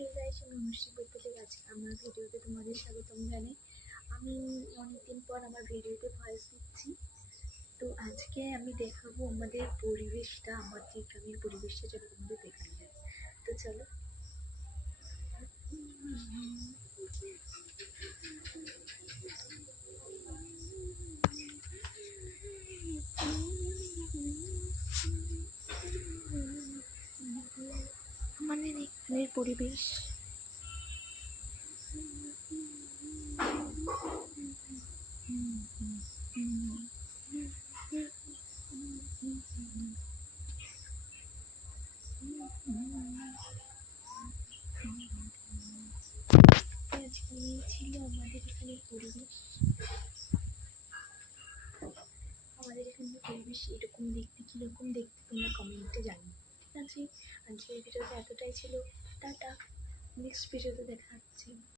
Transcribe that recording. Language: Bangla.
হে গাইস, আমি অনুশ্রী বৈতালিক। আজকে আমার ভিডিওতে তোমাদের স্বাগতম জানাই। আমি অনেকদিন পর আমার ভিডিওতে ভয়েস দিচ্ছি। তো আজকে আমি দেখাবো আমাদের পরিবেশটা, আমাদের গ্রামের পরিবেশটা যেন তোমাদের দেখানো যায়। তো চলো। আমাদের এখানের পরিবেশ আজকে ছিল আমাদের এখানের পরিবেশ। আমাদের এখানের পরিবেশ এরকম দেখতে, কীরকম দেখতে তোমরা কমেন্টে জানিও। ঠিক আছে, আজকের ভিডিওটা এতটাই ছিল। টাটা, নেক্সট ভিডিওতে দেখা হচ্ছে।